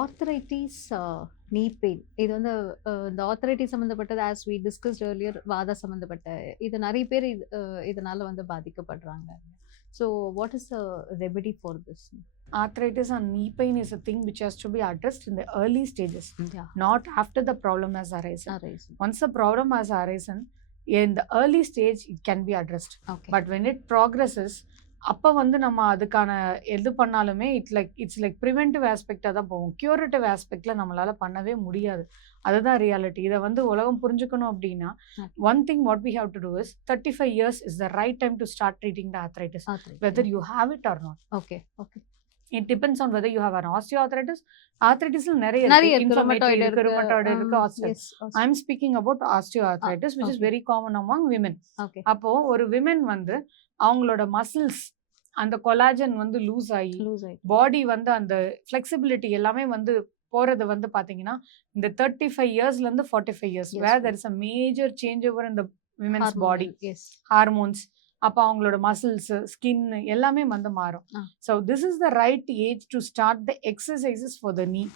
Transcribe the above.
Arthritis, நீ pain இது வந்து இந்த ஆர்த்தரைட்டிஸ் சம்மந்தப்பட்டது ஆஸ் வி டிஸ்கஸ்ட் ஏர்லியர் வாத சம்மந்தப்பட்ட இது நெறைய பேர் இதனால வந்து பாதிக்கப்படுறாங்க. So what is the remedy for this? Arthritis and knee pain is a thing which has to be addressed in the early stages, Yeah. not after the problem has arisen. Arisen. Once the problem has arisen, in the early stage, it can be addressed. Okay. But when it progresses, அப்போ வந்து நம்ம அதுக்கான எது பண்ணாலுமே it's like preventive ஆஸ்பெக்டாக தான் போகும். Curative ஆஸ்பெக்டில் நம்மளால் பண்ணவே முடியாது. அதுதான் ரியாலிட்டி. இதை வந்து உலகம் புரிஞ்சுக்கணும் அப்படின்னா one thing what we have to do is 35 years is the right time to start treating the arthritis, whether you have it or not. Okay okay. It depends on whether you have an osteoarthritis. Arthritis is நிறைய inflammatory இருக்கு, rheumatoid இருக்கு, osteoarthritis. I am speaking about osteoarthritis, which is very common among women. Okay. அப்போ ஒரு women வந்து அவங்களோட muscles அந்த collagen வந்து loose ஆகி பாடி வந்து அந்த ஃபிளெக்சிபிலிட்டி எல்லாமே வந்து போறது வந்து பாத்தீங்கன்னா இந்த 35 yearsல இருந்து 45 years where there is a major change over in the women's body. Hormones, அப்போ அவங்களோட மசில்ஸ், ஸ்கின் எல்லாமே வந்து மாறும். So this is the right age to start the exercises for the knee.